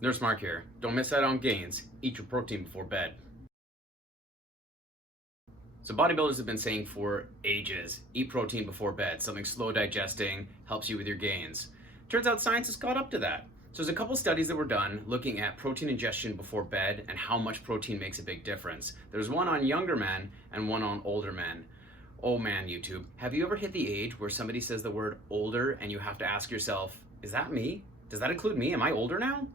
Nurse Mark here. Don't miss out on gains. Eat your protein before bed. So bodybuilders have been saying for ages, eat protein before bed. Something slow digesting, helps you with your gains. Turns out science has caught up to that. So there's a couple studies that were done looking at protein ingestion before bed and how much protein makes a big difference. There's one on younger men and one on older men. Oh man, YouTube, have you ever hit the age where somebody says the word older and you have to ask yourself, is that me? Does that include me? Am I older now?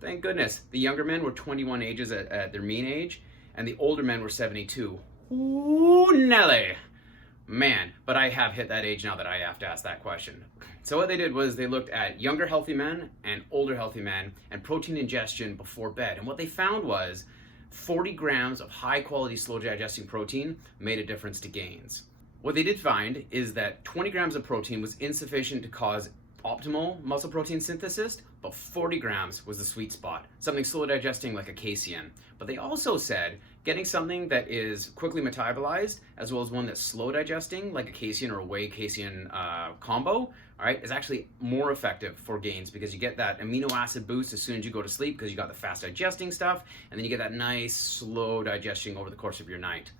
Thank goodness. The younger men were 21 ages at their mean age, and the older men were 72. Ooh, Nelly! Man, but I have hit that age now that I have to ask that question. So what they did was they looked at younger healthy men and older healthy men and protein ingestion before bed. And what they found was 40 grams of high quality slow digesting protein made a difference to gains. What they did find is that 20 grams of protein was insufficient to cause optimal muscle protein synthesis, but 40 grams was the sweet spot, something slow digesting like a casein. But they also said getting something that is quickly metabolized, as well as one that's slow digesting, like a casein or a whey casein combo, all right, is actually more effective for gains because you get that amino acid boost as soon as you go to sleep because you got the fast digesting stuff, and then you get that nice slow digesting over the course of your night.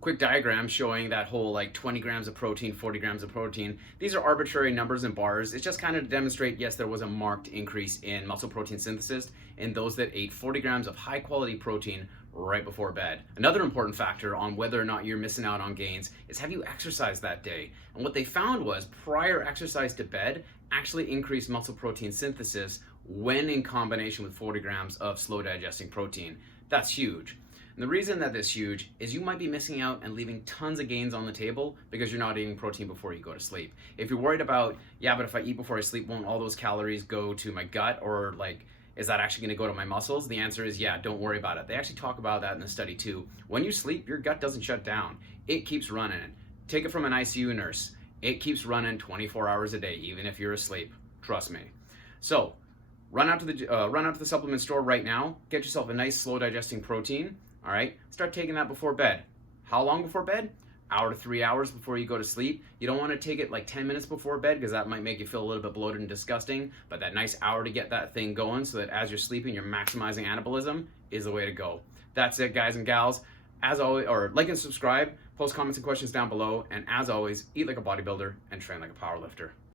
Quick diagram showing that whole like 20 grams of protein, 40 grams of protein. These are arbitrary numbers and bars. It's just kind of to demonstrate, yes, there was a marked increase in muscle protein synthesis in those that ate 40 grams of high quality protein right before bed. Another important factor on whether or not you're missing out on gains is have you exercised that day? And what they found was prior exercise to bed actually increased muscle protein synthesis when in combination with 40 grams of slow digesting protein. That's huge. And the reason that that's huge is you might be missing out and leaving tons of gains on the table because you're not eating protein before you go to sleep. If you're worried about, yeah, but if I eat before I sleep, won't all those calories go to my gut, or like, is that actually going to go to my muscles? The answer is yeah, don't worry about it. They actually talk about that in the study too. When you sleep, your gut doesn't shut down. It keeps running. Take it from an ICU nurse. It keeps running 24 hours a day, even if you're asleep. Trust me. So run out to the supplement store right now. Get yourself a nice slow digesting protein. All right, start taking that before bed. How long before bed? Hour to 3 hours before you go to sleep. You don't want to take it like 10 minutes before bed because that might make you feel a little bit bloated and disgusting, but that nice hour to get that thing going so that as you're sleeping, you're maximizing anabolism is the way to go. That's it, guys and gals. As always, or like and subscribe, post comments and questions down below, and as always, eat like a bodybuilder and train like a powerlifter.